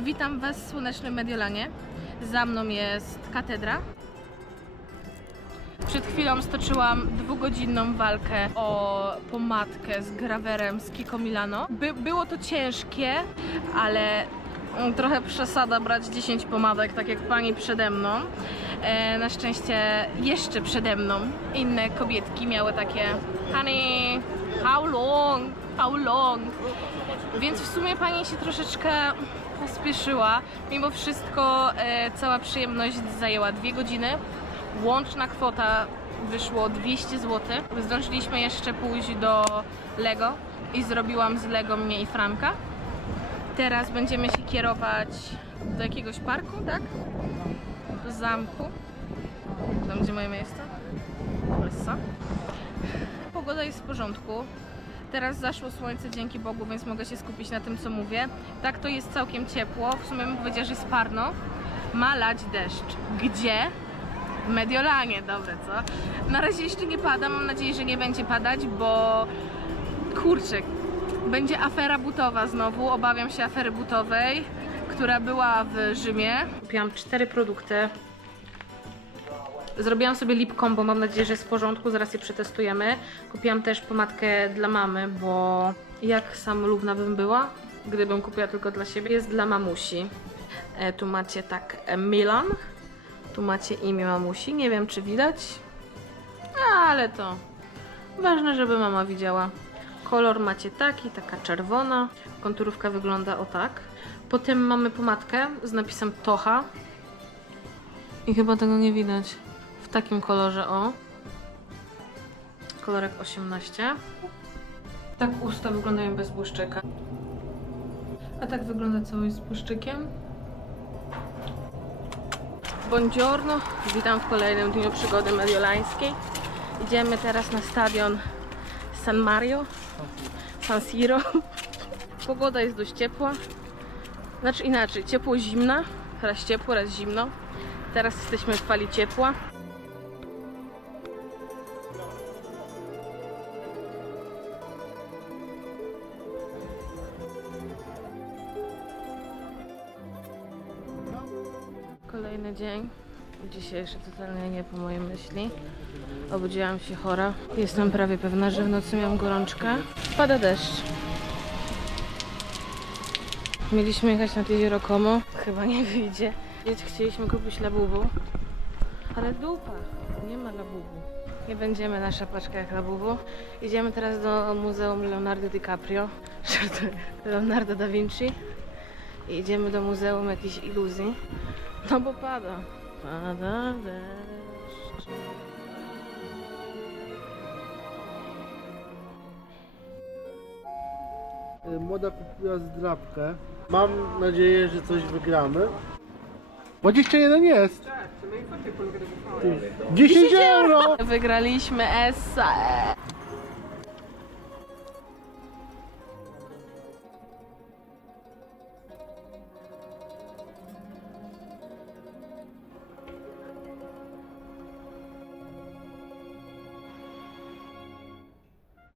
Witam Was w słonecznym Mediolanie. Za mną jest katedra. Przed chwilą stoczyłam dwugodzinną walkę o pomadkę z grawerem z Kiko Milano. By, było to ciężkie, ale mm, trochę przesada brać 10 pomadek, tak jak pani przede mną. E, na szczęście jeszcze przede mną inne kobietki miały takie Honey, how long? How long? Więc w sumie pani się troszeczkę pospieszyła. Mimo wszystko e, cała przyjemność zajęła dwie godziny. Łączna kwota wyszło 200 zł. Zdążyliśmy jeszcze pójść do Lego i zrobiłam z Lego mnie i Franka. Teraz będziemy się kierować do jakiegoś parku, tak? Do zamku. Tam gdzie moje miejsce? Lessa. Pogoda jest w porządku. Teraz zaszło słońce, dzięki Bogu, więc mogę się skupić na tym, co mówię. Tak, to jest całkiem ciepło. W sumie bym powiedziała, że jest parno. Ma lać deszcz. Gdzie? W Mediolanie, dobre, co? Na razie jeszcze nie pada, mam nadzieję, że nie będzie padać, bo kurczę, będzie afera butowa znowu. Obawiam się afery butowej, która była w Rzymie. Kupiłam cztery produkty. Zrobiłam sobie lip combo, mam nadzieję, że jest w porządku, zaraz je przetestujemy. Kupiłam też pomadkę dla mamy, bo jak samolubna bym była, gdybym kupiła tylko dla siebie, jest dla mamusi. E, tu macie tak e, Milan, tu macie imię mamusi, nie wiem czy widać, ale to ważne, żeby mama widziała. Kolor macie taki, taka czerwona, konturówka wygląda o tak. Potem mamy pomadkę z napisem Tocha, i chyba tego nie widać. W takim kolorze, o. Kolorek 18. Tak usta wyglądają bez błyszczyka. A tak wygląda całość z błyszczykiem. Buongiorno, witam w kolejnym dniu przygody mediolańskiej. Idziemy teraz na stadion San Mario, San Siro. Pogoda jest dość ciepła. Znaczy inaczej, ciepło-zimna. Raz ciepło, raz zimno. Teraz jesteśmy w fali ciepła. Kolejny dzień. Dzisiejszy totalnie nie po mojej myśli. Obudziłam się chora. Jestem prawie pewna, że w nocy miałam gorączkę. Pada deszcz. Mieliśmy jechać nad jezioro Como. Chyba nie wyjdzie. Chcieliśmy kupić labubu. Ale dupa, nie ma labubu. Nie będziemy na szapeczkach labubu. Idziemy teraz do Muzeum Leonardo DiCaprio, żartuję, Leonardo da Vinci. I idziemy do Muzeum jakichś iluzji. No bo pada. Pada deszcz. Y, Młoda kupiła zdrabkę. Mam nadzieję, że coś wygramy. 21 jest! Ty, 10 euro! Wygraliśmy ESA.